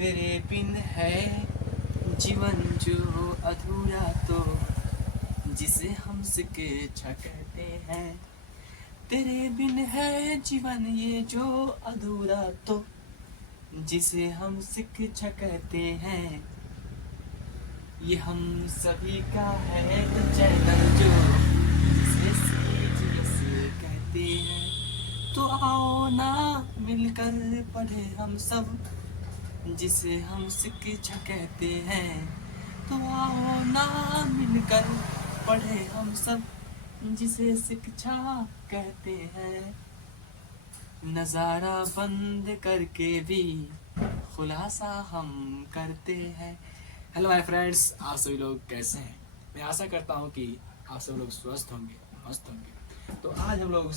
तेरे बिन है जीवन जो अधूरा तो जिसे हम शिक्षा कहते हैं। तेरे बिन है जीवन ये जो अधूरा तो जिसे हम शिक्षा कहते हैं। ये हम सभी का है तो चैनल जो जिसे सीजीएस कहते हैं। तो आओ ना मिलकर पढ़े हम सब जिसे हम शिक्षा कहते हैं। तो आओ ना मिलकर पढ़े हम सब जिसे शिक्षा कहते हैं। नज़ारा बंद करके भी खुलासा हम करते हैं। हेलो माय फ्रेंड्स, आप सभी लोग कैसे हैं? मैं आशा करता हूं कि आप सब लोग स्वस्थ होंगे, मस्त होंगे। तो आज हम लोग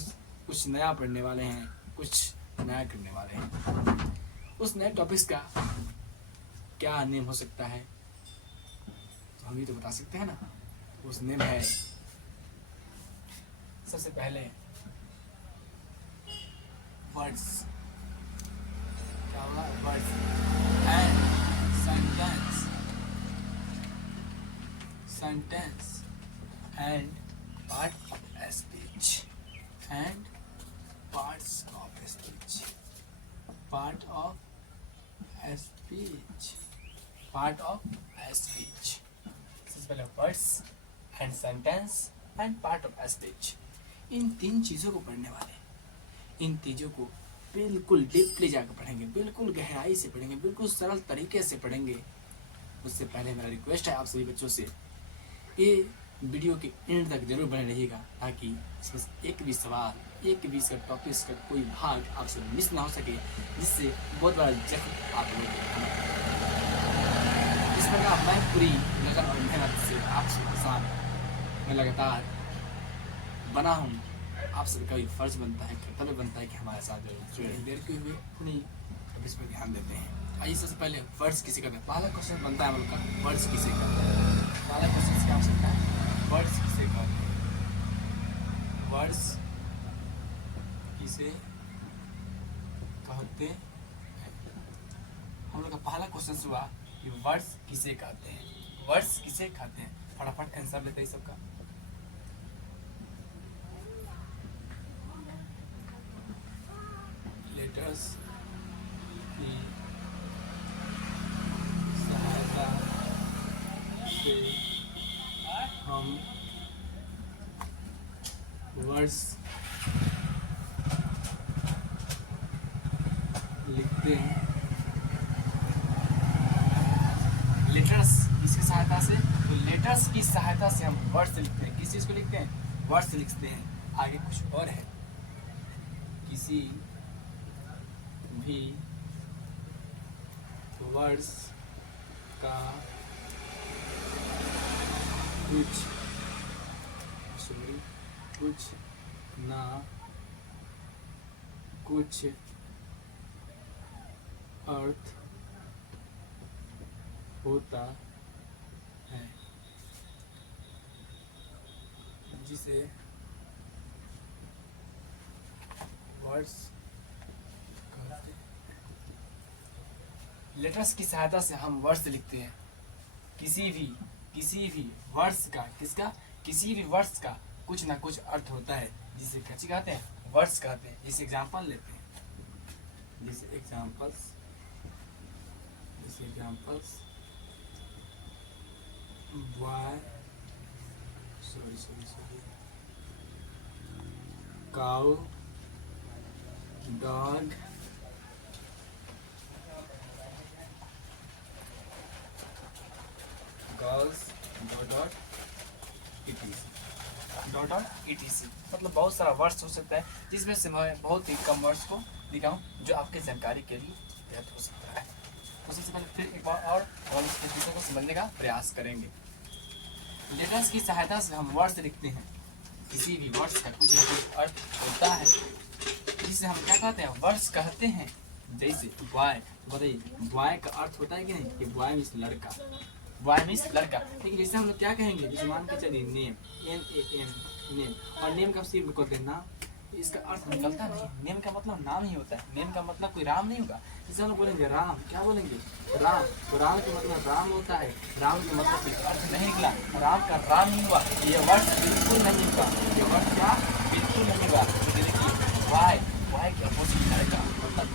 कुछ नया पढ़ने वाले हैं, कुछ नया करने वाले हैं। उस नए टॉपिक्स का क्या नेम हो सकता है तो हम ही तो बता सकते हैं ना। उस नेम है, सबसे पहले वर्ड्स। क्या होगा? Words and sentence, sentence and part of speech, and parts of speech, part of speech, part of speech. सबसे पहले words and sentence and part of speech. इन तीन चीज़ों को पढ़ने वाले, इन चीज़ों को बिल्कुल डीपली जाकर पढ़ेंगे, बिल्कुल गहराई से पढ़ेंगे, बिल्कुल सरल तरीके से पढ़ेंगे। उससे पहले मेरा रिक्वेस्ट है आप सभी बच्चों से, ये वीडियो के एंड तक जरूर बने रहिएगा ताकि इसमें एक भी सवाल, एक भी इसका टॉपिक का कोई भाग आपसे मिस ना हो सके, जिससे बहुत बड़ा जख्म आप लोगों को। इस प्रकार मैं पूरी लगन और मेहनत से आप सबके साथ मैं लगातार बना हूँ। आप सभी का भी फर्ज बनता है, कर्तव्य बनता है कि हमारे साथ जुड़े देर के हुए उन्हीं अब इस पर ध्यान देते हैं। आइए सबसे पहले वर्ड्स किसे करते हैं। पहला क्वेश्चन बनता है हम लोग का, वर्ड्स किसे करते हैं। पहला क्वेश्चन क्या हो सकता है? वर्ड्स किसे कहते हैं? वर्ड्स किसे कहते हैं? हम लोग का पहला क्वेश्चन हुआ कि वर्ड्स किसे कहते हैं। वर्ड्स किसे कहते हैं? फटाफट आंसर लेते हैं सबका। लेटर्स की सहायता से हम वर्ड्स लिखते हैं। लेटर्स इसकी सहायता से, तो लेटर्स की सहायता से हम वर्ड्स लिखते हैं। किस चीज़ को लिखते हैं? वर्ड्स लिखते हैं। आगे कुछ और है, किसी भी वर्ड्स का कुछ ना कुछ अर्थ होता है, जिसे वर्ड्स कहते हैं। लेटर्स की सहायता से हम वर्ड्स लिखते हैं। किसी भी वर्ड्स का, किसका? किसी भी वर्ड्स का कुछ ना कुछ अर्थ होता है, जिसे क्या कहते हैं? वर्ड्स कहते हैं। जैसे एग्जांपल लेते हैं, जैसे examples boy, cow, dog, girls, etc. मतलब बहुत सारा वर्ड्स हो सकता है, जिसमें से मैं बहुत ही कम वर्ड्स को दिखाऊं जो आपके जानकारी के लिए बेहद हो सकता है। तो सबसे पहले फिर एक बार और हम इस चीज़ों को समझने का प्रयास करेंगे। लेटर्स की सहायता से हम वर्ड्स लिखते हैं। किसी भी वर्ड्स का कुछ ना कुछ अर्थ होता है, जिसे हम क्या कहते हैं? वर्ड्स कहते हैं। जैसे बॉय, बताइए बॉय का अर्थ होता है कि नहीं? कि बॉय मीन्स लड़का, बॉय मीन्स लड़का। लेकिन जैसे हम लोग क्या कहेंगे? जैसे मान के चलिए नेम, NAM, नेम। और नेम का सिर्फ करते हैं नाम, इसका अर्थ निकलता नहीं। नेम का मतलब नाम ही होता है, नेम का मतलब कोई राम नहीं होगा। जैसे हम लोग बोलेंगे राम, क्या बोलेंगे राम, तो राम का मतलब राम होता है, राम का मतलब कोई अर्थ नहीं निकला, राम का राम नहीं हुआ, ये वर्ड बिल्कुल नहीं होगा, ये वर्ड क्या बिल्कुल नहीं होगा। देखिए वाई, वाई क्या अपोजिट लड़का, मतलब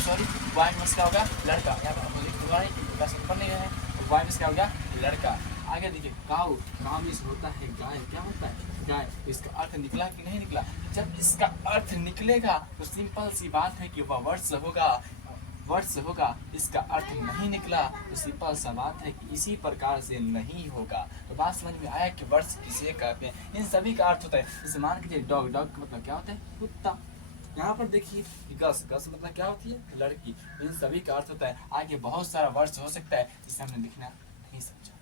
सॉरी वाई मीन्स क्या होगा लड़का, यहाँ पर अपोजिट वाई का सिंपल नहीं है, वाई मीन्स क्या हो गया लड़का। आगे देखिए काऊ, काऊ मीन्स होता है गाय, क्या होता है गाय। तो इसका अर्थ निकला कि नहीं निकला, जब इसका अर्थ निकलेगा तो सिंपल सी बात है कि वह वर्ड्स होगा, वर्ड्स होगा। इसका अर्थ नहीं निकला तो सिंपल सा बात है कि इसी प्रकार से नहीं होगा। तो बात समझ में आया कि वर्ड्स किसे कहते हैं, इन सभी का अर्थ होता है। जैसे मान लीजिए डॉग, डॉग का मतलब क्या होता है कुत्ता। यहाँ पर देखिए गस, गस मतलब क्या होती है लड़की। इन सभी का अर्थ होता है। आगे बहुत सारा वर्ड्स हो सकता है जिसे हमने लिखना नहीं समझा।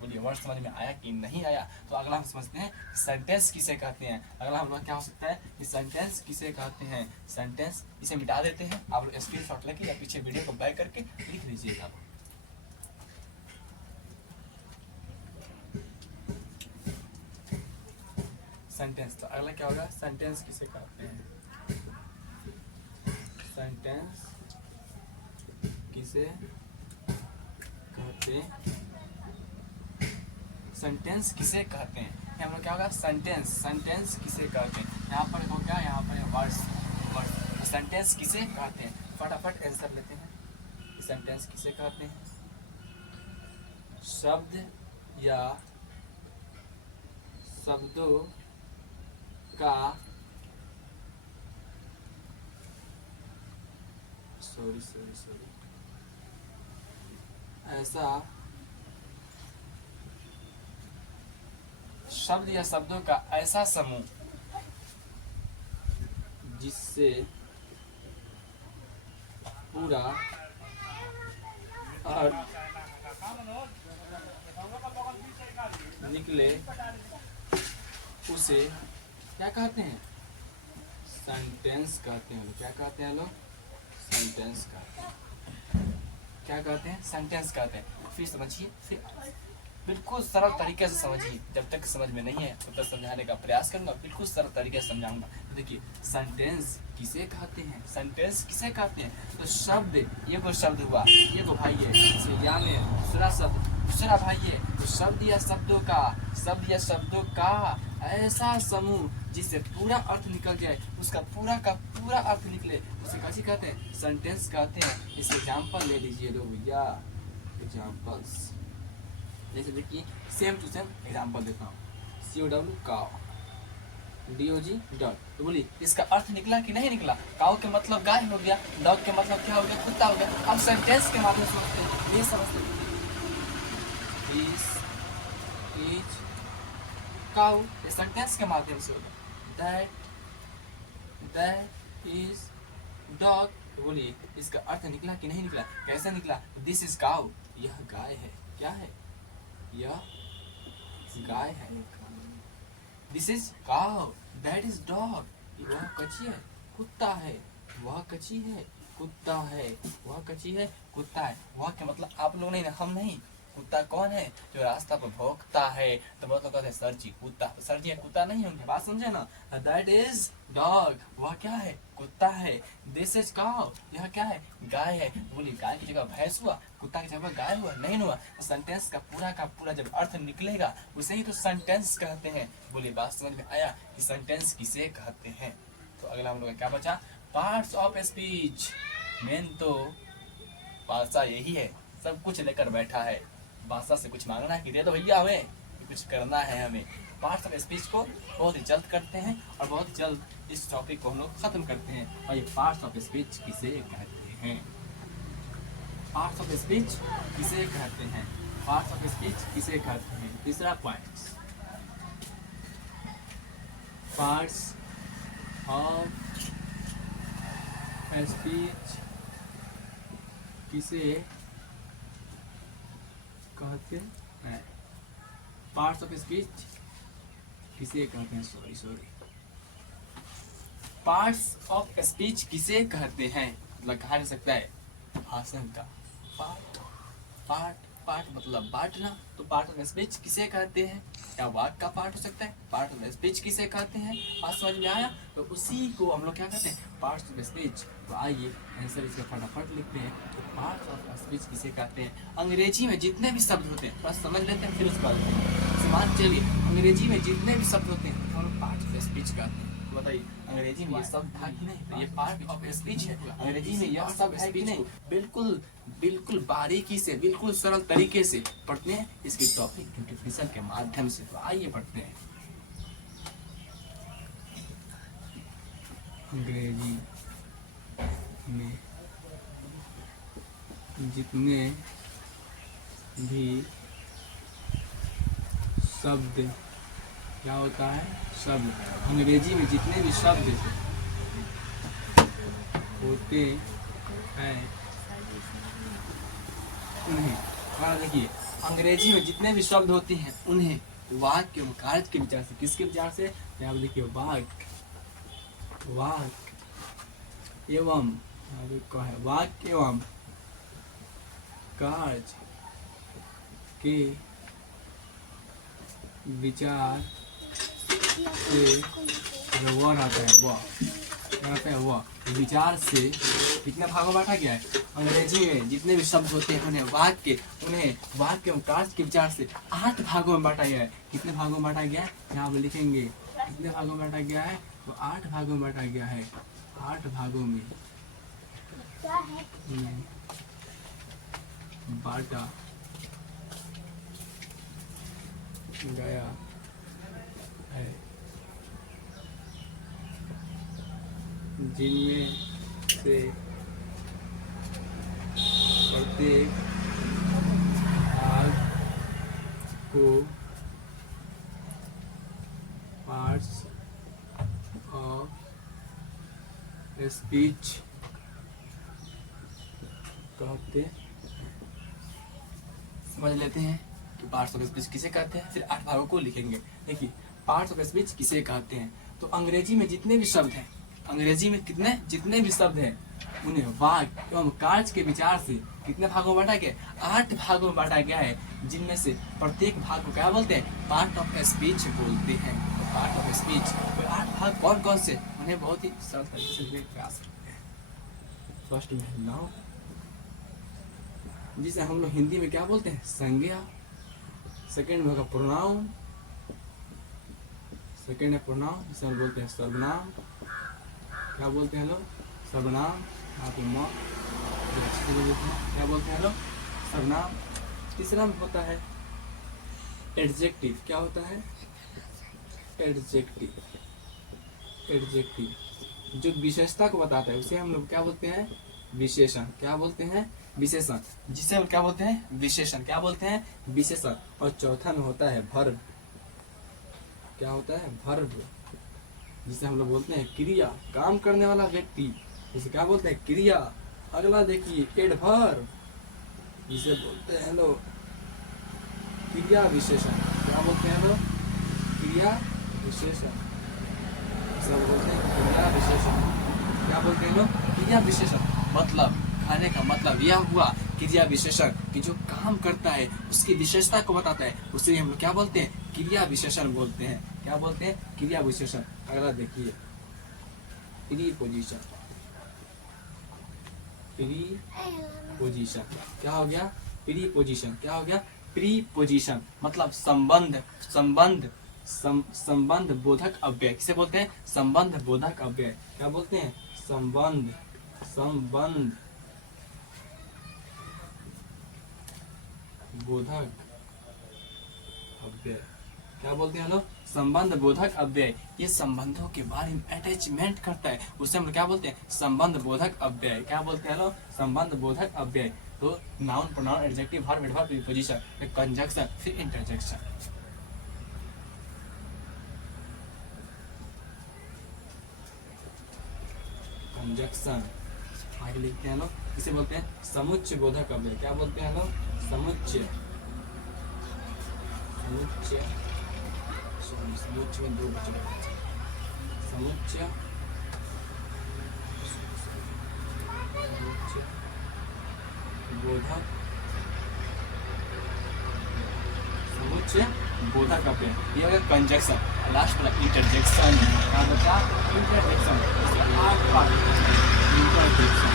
बोलिए वर्ड समझ में आया कि नहीं आया। तो अगला हम समझते हैं सेंटेंस किसे कहते हैं। अगला हम लोग क्या हो सकता है कि सेंटेंस किसे कहते हैं। सेंटेंस, इसे मिटा देते हैं, आप लोग स्क्रीनशॉट लेके या पीछे वीडियो को बैक करके लिख लीजिएगा। सेंटेंस, तो अगला क्या होगा सेंटेंस किसे कहते हैं। सेंटेंस किसे कहते हैं, सेंटेंस किसे कहते हैं। हम लोग क्या होगा सेंटेंस, सेंटेंस किसे कहते हैं। यहाँ पर हो क्या, यहाँ पर वर्ड्स, वर्ड। सेंटेंस किसे कहते हैं, फटाफट आंसर लेते हैं। सेंटेंस किसे कहते हैं, शब्द या शब्दों का, सॉरी सॉरी सॉरी, ऐसा शब्द या शब्दों का ऐसा समूह जिससे पूरा अर्थ निकले उसे क्या कहते हैं, सेंटेंस कहते हैं। क्या कहते हैं लोग, सेंटेंस कहते हैं। क्या कहते हैं, सेंटेंस कहते हैं। फिर समझिए, फिर बिल्कुल सरल तरीके से समझिए। जब तक समझ में नहीं है तब तक समझाने का प्रयास करूंगा, बिल्कुल सरल तरीके से समझाऊंगा। देखिए सेंटेंस किसे कहते हैं, सेंटेंस किसे कहते हैं। तो शब्द, ये को शब्द हुआ, ये को भाई है, या में दूसरा शब्द, दूसरा भाई है। तो शब्द या शब्दों का, शब्द या शब्दों का ऐसा समूह जिससे पूरा अर्थ निकल जाए, उसका पूरा का पूरा अर्थ निकले, उसे कैसे कहते हैं, सेंटेंस कहते हैं। इस एग्जाम्पल ले लीजिए लोग भैया, एग्जाम्पल्स। जैसे देखिए सेम टू सेम एग्जाम्पल देता हूँ। COW काव, DOG डॉग। तो बोलिए इसका अर्थ निकला कि नहीं निकला। काव के मतलब गाय हो गया, डॉग के मतलब क्या हो गया कुत्ता हो गया। अब सेंटेंस के माध्यम से समझते हैं, ये समझते हैं। दिस इज काउ, ये सेंटेंस के माध्यम से होगा। That is dog. तो बोलिए इसका अर्थ निकला कि नहीं निकला, कैसे निकला। दिस इज काउ, यह गाय है। क्या है, यह गाय है। This is cow, that is dog, वह कच्ची है, कुत्ता है। वह कच्ची है, कुत्ता है। वह कच्ची है, कुत्ता है। वह क्या मतलब आप लोग नहीं ना, हम नहीं। कुत्ता कौन है, जो रास्ता पर भौंकता है। तो बहुत लोग कहते हैं सर जी कुत्ता, तो सर जी कुत्ता नहीं होंगे, बात समझे ना। दैट इज डॉग, वह क्या है, कुत्ता है। दिस इज काउ, यह क्या है, गाय है। बोलिए गाय की जगह भैंस हुआ, कुत्ता की जगह गाय हुआ, नहीं हुआ। तो सेंटेंस का पूरा जब अर्थ निकलेगा उसे ही तो सेंटेंस कहते हैं। बोलिए बात समझ में आया कि सेंटेंस किसे कहते हैं। तो अगला हम लोग क्या बचा, पार्ट्स ऑफ स्पीच। मेन तो भाषा यही है, सब कुछ लेकर बैठा है। भाषा से कुछ मांगना है कि दे दो भैया, हमें कुछ करना है हमें। पार्ट्स ऑफ स्पीच को बहुत ही जल्द करते हैं और बहुत जल्द इस टॉपिक को हम लोग खत्म करते हैं। और ये पार्ट्स ऑफ स्पीच किसे कहते हैं, पार्ट्स ऑफ स्पीच किसे कहते हैं, पार्ट्स ऑफ स्पीच किसे कहते हैं। तीसरा पॉइंट, पार्ट्स ऑफ स्पीच किसे कहते हैं, पार्ट्स ऑफ स्पीच किसे कहते हैं, सॉरी पार्ट्स ऑफ स्पीच किसे कहते हैं। मतलब कहा जा सकता है भाषण का पार्ट, पार्ट पार्ट मतलब बांटना, तो पार्ट ऑफ स्पीच किसे कहते हैं, क्या वाक्य का पार्ट हो सकता है, पार्ट ऑफ स्पीच किसे कहते हैं, बात समझ में आया। तो उसी को हम लोग क्या कहते हैं, पार्ट्स ऑफ स्पीच। तो आइए आंसर इसका फटाफट लिखते हैं। तो पार्ट्स ऑफ स्पीच किसे कहते हैं, अंग्रेजी में जितने भी शब्द होते हैं बस समझ लेते हैं, फिर उसके बाद मान चलिए अंग्रेजी में जितने भी शब्द होते हैं हम लोग पार्ट ऑफ स्पीच कहते हैं। तो बताइए अंग्रेजी में ये शब्द था कि नहीं, तो ये पार्ट ऑफ स्पीच है। अंग्रेजी में यह शब्द है कि नहीं, बिल्कुल बिल्कुल बारीकी से, बिल्कुल सरल तरीके से पढ़ते हैं इसके टॉपिक डिफिनेशन के माध्यम से। तो आइए पढ़ते हैं। अंग्रेजी में जितने भी शब्द, क्या होता है, शब्द, अंग्रेजी में जितने भी शब्द होते हैं उन्हें, देखिए अंग्रेजी में जितने भी शब्द होते हैं उन्हें वाक्य एवं कार्य के विचार से, किसके विचार से, यहाँ पे देखिए वाक्य एवं, वाक्य एवं कार्य के विचार से, वह आता है वह विचार से कितने भागों में बांटा गया है। अंग्रेजी में जितने भी शब्द होते हैं उन्हें वाक्य एवं कार्य के विचार से 8 भागों में बांटा गया है। कितने भागों में बांटा गया है, यहाँ पे लिखेंगे कितने भागों में बांटा गया है, तो 8 भागों में बांटा गया है। 8 भागों में बांटा गया है, जिनमें से प्रत्येक भाग को पार्ट्स ऑफ स्पीच कहते हैं। समझ लेते हैं कि पार्ट्स ऑफ स्पीच किसे कहते हैं, फिर 8 भागों को लिखेंगे। देखिए पार्ट्स ऑफ स्पीच किसे कहते हैं, तो अंग्रेजी में जितने भी शब्द हैं, अंग्रेजी में जितने भी शब्द हैं उन्हें वाक्य एवं कार्य के विचार से कितने भागों में बांटा गया, 8 भागों में बांटा गया है, जिनमें से प्रत्येक भाग को क्या बोलते हैं, पार्ट ऑफ स्पीच बोलते हैं। तो पार्ट ऑफ स्पीच, तो 8 भाग कौन कौन से, उन्हें बहुत ही सरल तरीके से प्रयास करते हैं। फर्स्ट में नाउन, जिसे हम लोग हिंदी में क्या बोलते हैं, संज्ञा। सेकेंड में होगा प्रोनाउन, सेकेंड है प्रोनाउन, जिसे हम बोलते हैं सर्वनाम। क्या बोलते हैं लोग, सर्वनाम। आप क्या बोलते हैं लोग, सर्वनाम। तीसरा में होता है एडजेक्टिव। क्या होता है, एडजेक्टिव। जो विशेषता को बताता है उसे हम लोग क्या बोलते हैं, विशेषण। क्या बोलते हैं, विशेषण, जिसे हम क्या बोलते हैं, विशेषण। क्या बोलते हैं, विशेषण। और चौथा में होता है वर्ब। क्या होता है, वर्ब, जिसे हम लोग बोलते हैं क्रिया, काम करने वाला व्यक्ति, जिसे क्या बोलते हैं, क्रिया। अगला देखिए एडवर्ब, जिसे बोलते हैं लोग क्रिया विशेषण। क्या बोलते हैं लोग, क्रिया विशेषण, जिसे बोलते हैं क्रिया विशेषण। क्या बोलते हैं लोग, क्रिया विशेषण। मतलब खाने का मतलब यह हुआ क्रिया विशेषण कि जो काम करता है उसकी विशेषता को बताता है, उसे हम लोग क्या बोलते हैं, क्रिया विशेषण बोलते हैं। क्या बोलते हैं, क्रिया विशेषण। अगला देखिए प्रीपोजिशन। प्रीपोजिशन क्या हो गया, प्रीपोजिशन। क्या हो गया, प्रीपोजिशन, मतलब संबंध बोधक अव्यय। किसे बोलते हैं, संबंध बोधक अव्यय। क्या बोलते हैं, संबंध बोधक अव्यय। क्या बोलते हैं लोग, संबंध बोधक अव्यय। ये संबंधों के बारे में अटैचमेंट करता है, उसे हम क्या बोलते हैं, संबंध बोधक अव्यय। क्या बोलते हैं लोग, संबंध बोधक अव्यय। तो noun, pronoun, adjective, verb, adverb, preposition, conjunction, फिर इंटरजेक्शन। कंजंक्शन आगे लिखते हैं लोग, इसे बोलते हैं समुच्चय बोधक अव्यय। क्या बोलते हैं लोग, समुच्चय में 2 बच्चे, समुच्चय बोधक बच्चे बोधक का पेड़, ये हो गया कंजक्शन। लास्ट वाला इंटरजेक्शन, क्या बचा? इंटरजेक्शन। इसके 8 part. Interjection,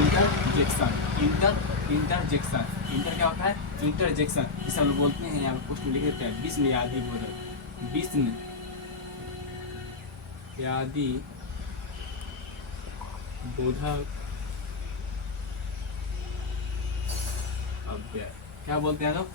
interjection, interjection. Inter क्या होता है? इंटरजेक्शन, जिसे हम लोग बोलते हैं, यहाँ पे पोस्ट में लिख देते हैं विस्म यादी बोधक, विस्म यादी बोधक अव्यय। क्या बोलते हैं लोग?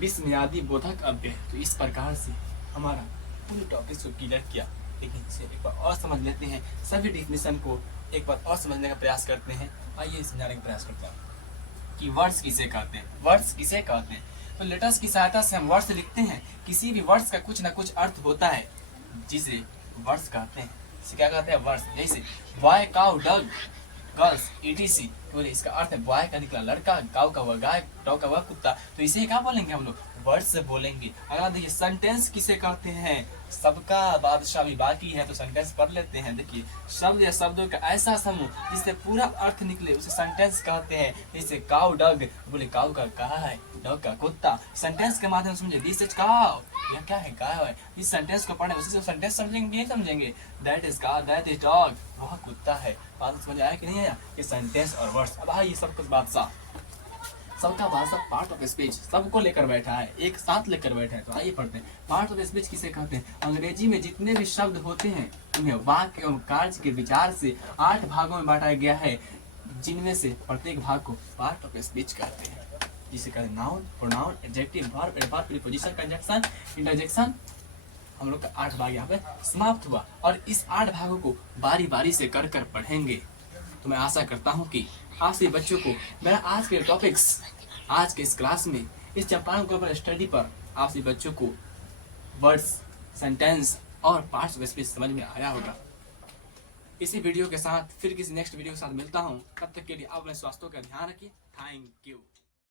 विस्मयादि बोधक अव्यय। तो इस प्रकार से हमारा पूरे टॉपिक को क्लियर किया। लेकिन इसे एक बार और समझ लेते हैं, सभी डिफिनेशन को एक बार और समझने का प्रयास करते हैं। आइए समझाने का प्रयास करते हैं कि वर्ड्स किसे कहते हैं। वर्ड्स किसे कहते हैं? तो लेटर्स की सहायता से हम वर्ड्स लिखते हैं। किसी भी वर्ड्स का कुछ ना कुछ अर्थ होता है, जिसे वर्ड्स कहते हैं। इसे क्या कहते हैं? वर्ड्स। जैसे बॉय, काउ, डग, गर्ल्स, ETC। बोले इसका अर्थ है बॉय का निकला लड़का, काउ का हुआ गाय, डॉग का हुआ कुत्ता। तो इसे क्या बोलेंगे हम लोग? वर्ड से बोलेंगे। अगला देखिए सेंटेंस किसे कहते हैं? सबका बादशाह भी बाकी है, तो सेंटेंस पढ़ लेते हैं। देखिए शब्द या शब्दों का ऐसा समूह जिससे पूरा अर्थ निकले उसे सेंटेंस कहते हैं। जैसे काउ, डग, बोले काउ का गाय, डॉग का कुत्ता। सेंटेंस के माध्यम से समझे, दिस इज काउ, यह क्या है? गाय है। इस सेंटेंस को पढ़े, उसी से सेंटेंस समझेंगे, नहीं समझेंगे? That is cow, that is dog, वह कुत्ता है। बात समझ आया कि नहीं आया? ये सेंटेंस और वर्ड्स। अब आइए सब कुछ बादशाह, सबका भाषा पार्ट ऑफ स्पीच, सबको लेकर बैठा है, एक साथ लेकर बैठा है। तो आइए पढ़ते हैं। पार्ट ऑफ स्पीच किसे कहते हैं? अंग्रेजी में जितने भी शब्द होते हैं उन्हें वाक्य एवं कार्य के विचार से 8 भागों में बांटा गया है, जिनमें से प्रत्येक भाग को पार्ट ऑफ स्पीच कहते हैं। जिसे कहते हैं noun, pronoun, adjective, verb, adverb, preposition, conjunction, interjection. हम लोग का 8 भाग यहाँ पे समाप्त हुआ और इस 8 भागों को बारी बारी से कर कर पढ़ेंगे। तो मैं आशा करता हूँ कि आप सभी बच्चों को मेरा आज के टॉपिक्स, आज के इस क्लास में, इस चंपारण ग्लोबल स्टडी पर आप सभी बच्चों को वर्ड्स, सेंटेंस और पार्ट्स ऑफ स्पीच समझ में आया होगा। इसी वीडियो के साथ फिर किसी नेक्स्ट वीडियो के साथ मिलता हूँ। तब तक के लिए आप अपने स्वास्थ्य का ध्यान रखिए। Thank you.